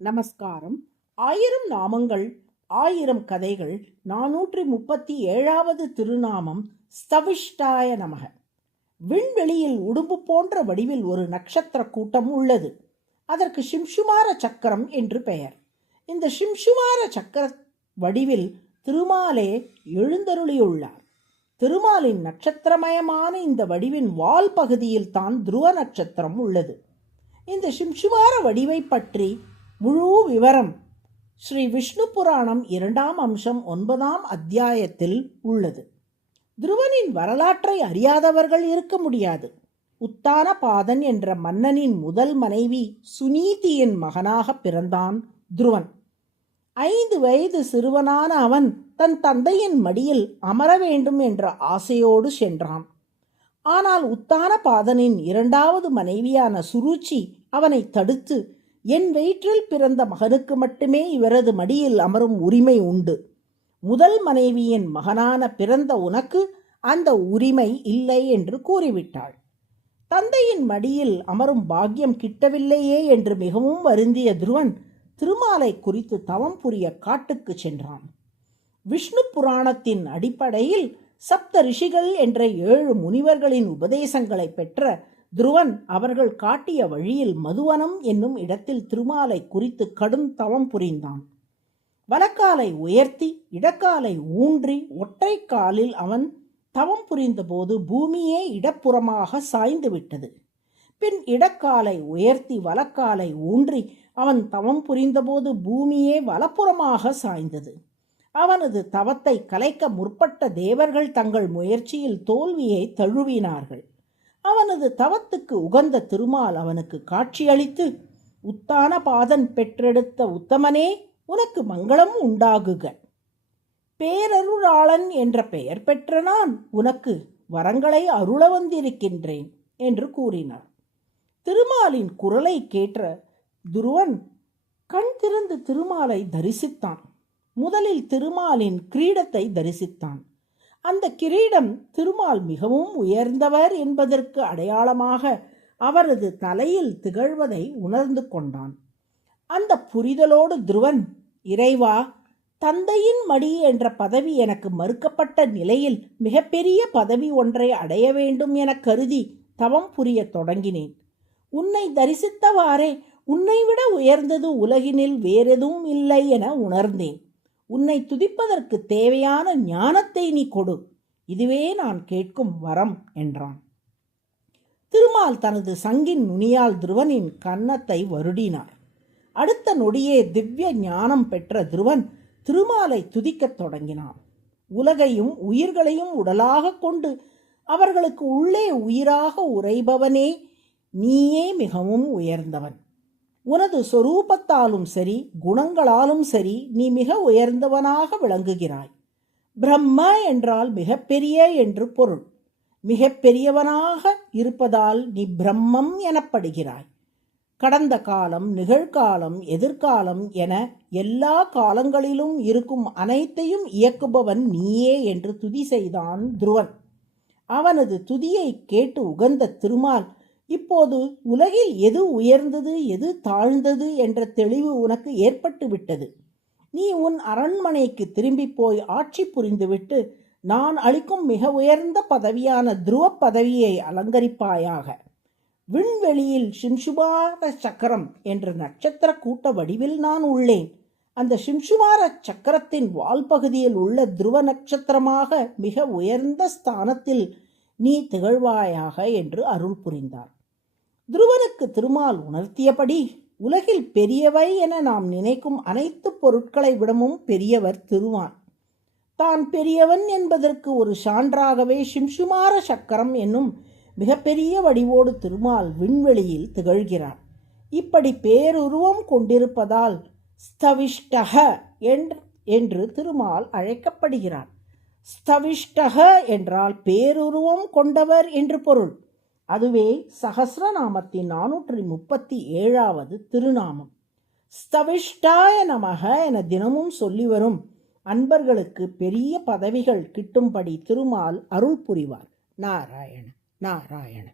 நமஸ்காரம். 1000 நாமங்கள் 1000 கதைகள் 437வது திருநாமம் ஸ்தவிஷ்டாய நமக. விண்வெளியில் உடும்பு போன்ற வடிவில் ஒரு நட்சத்திர கூட்டம் உள்ளது. அதற்கு சிம்சுமார சக்கரம் என்று பெயர். இந்த சிம்சுமார சக்கர வடிவில் திருமாலே எழுந்தருளியுள்ளார். திருமாலின் நட்சத்திரமயமான இந்த வடிவின் வால் பகுதியில் தான் துருவ நட்சத்திரம் உள்ளது. இந்த சிம்சுமார வடிவை பற்றி முழு விவரம் ஸ்ரீ விஷ்ணு புராணம் 2ஆம் அம்சம் 9ஆம் அத்தியாயத்தில் உள்ளது. துருவனின் வரலாற்றை அறியாதவர்கள் இருக்க முடியாது. உத்தான பாதன் என்ற மன்னனின் முதல் மனைவி சுனீதியின் மகனாக பிறந்தான் துருவன். 5 வயது சிறுவனான அவன் தன் தந்தையின் மடியில் அமர வேண்டும் என்ற ஆசையோடு சென்றான். ஆனால் உத்தான பாதனின் 2வது மனைவியான சுருச்சி அவனை தடுத்து, என் வயிற்றில் பிறந்த மகனுக்கு மட்டுமே இவரது மடியில் அமரும் உரிமை உண்டு. முதல் மனைவியின் மகனான பிறந்த உனக்கு அந்த உரிமை இல்லை என்று கூறிவிட்டாள். தந்தையின் மடியில் அமரும் பாக்கியம் கிட்டவில்லையே என்று மிகவும் வருந்திய துருவன் திருமாலை குறித்து தவம் புரிய காட்டுக்கு சென்றான். விஷ்ணு புராணத்தின் அடிப்படையில் சப்த ரிஷிகள் என்ற 7 முனிவர்களின் உபதேசங்களை பெற்ற துருவன் அவர்கள் காட்டிய வழியில் மதுவனம் என்னும் இடத்தில் திருமாலை குறித்து கடும் தவம் புரிந்தான். வலக்காலை உயர்த்தி இடக்காலை ஊன்றி ஒற்றை காலில் அவன் தவம் புரிந்தபோது பூமியே இடப்புறமாக சாய்ந்து விட்டது. பின் இடக்காலை உயர்த்தி வலக்காலை ஊன்றி அவன் தவம் புரிந்தபோது பூமியே வலப்புறமாக சாய்ந்தது. அவனது தவத்தை கலைக்க முற்பட்ட தேவர்கள் தங்கள் முயற்சியில் தோல்வியை தழுவினார்கள். அவனது தவத்துக்கு உகந்த திருமால் அவனுக்கு காட்சியளித்து, உத்தான பாதன் பெற்றெடுத்த உத்தமனே, உனக்கு மங்களம் உண்டாகுக. பேரருளாளன் என்ற பெயர் பெற்ற நான் உனக்கு வரங்களை அருள வந்திருக்கின்றேன் என்று கூறினார். திருமாலின் குரலை கேட்ட துருவன் கண் திறந்து திருமாலை தரிசித்தான். முதலில் திருமாலின் கிரீடத்தை தரிசித்தான். அந்த கிரீடம் திருமால் மிகவும் உயர்ந்தவர் என்பதற்கு அடையாளமாக அவரது தலையில் திகழ்வதை உணர்ந்து கொண்டான். அந்த புரிதலோடு துருவன், இறைவா, தந்தையின் மடி என்ற பதவி எனக்கு மறுக்கப்பட்ட நிலையில் மிகப்பெரிய பதவி ஒன்றை அடைய வேண்டும் என கருதி தவம் புரிய தொடங்கினேன். உன்னை தரிசித்தவாறே உன்னை விட உயர்ந்தது உலகினில் வேறெதுவும் இல்லை என உணர்ந்தேன். உன்னை துதிப்பதற்கு தேவையான ஞானத்தை நீ கொடு. இதுவே நான் கேட்கும் வரம் என்றான். திருமால் தனது சங்கின் நுனியால் துருவனின் கன்னத்தை வருடினார். அடுத்த நொடியே திவ்ய ஞானம் பெற்ற துருவன் திருமாலை துதிக்கத் தொடங்கினான். உலகையும் உயிர்களையும் உடலாக கொண்டு அவர்களுக்கு உள்ளே உயிராக உறைபவனே, நீயே மிகவும் உயர்ந்தவன். உனது சொரூபத்தாலும் சரி குணங்களாலும் சரி நீ மிக உயர்ந்தவனாக விளங்குகிறாய். பிரம்ம என்றால் மிகப்பெரிய என்று பொருள். மிகப்பெரியவனாக இருப்பதால் நீ பிரம்மம் எனப்படுகிறாய். கடந்த காலம், நிகழ்காலம், எதிர்காலம் என எல்லா காலங்களிலும் இருக்கும் அனைத்தையும் இயக்குபவன் நீயே என்று துதி செய்தான் துருவன். அவனது துதியை கேட்டு உகந்த திருமால், இப்போது உலகில் எது உயர்ந்தது எது தாழ்ந்தது என்ற தெளிவு உனக்கு ஏற்பட்டு விட்டது. நீ உன் அரண்மனைக்கு திரும்பி போய் ஆட்சி புரிந்துவிட்டு நான் அளிக்கும் மிக உயர்ந்த பதவியான துருவ பதவியை அலங்கரிப்பாயாக. விண்வெளியில் சிம்சுமார சக்கரம் என்ற நட்சத்திர கூட்ட வடிவில் நான் உள்ளேன். அந்த சிம்சுமார சக்கரத்தின் வால் பகுதியில் உள்ள துருவ நட்சத்திரமாக மிக உயர்ந்த ஸ்தானத்தில் நீ திகழ்வாயாக என்று அருள் புரிந்தார். துருவனுக்கு திருமால் உணர்த்தியபடி உலகில் பெரியவை என நாம் நினைக்கும் அனைத்து பொருட்களை விடவும் பெரியவர் திருமால். தான் பெரியவன் என்பதற்கு ஒரு சான்றாகவே சிம்சுமார சக்கரம் என்னும் மிகப்பெரிய வடிவோடு திருமால் விண்வெளியில் திகழ்கிறார். இப்படி பேருருவம் கொண்டிருப்பதால் ஸ்தவிஷ்டக என்று திருமால் அழைக்கப்படுகிறார். ஸ்தவிஷ்டக என்றால் பேருருவம் கொண்டவர் என்று பொருள். அதுவே சஹஸ்ரநாமத்தின் 437வது திருநாமம். ஸ்தவிஷ்டாய நமக என தினமும் சொல்லி வரும் அன்பர்களுக்கு பெரிய பதவிகள் கிட்டும்படி திருமால் அருள் புரிவார். நாராயண நாராயண.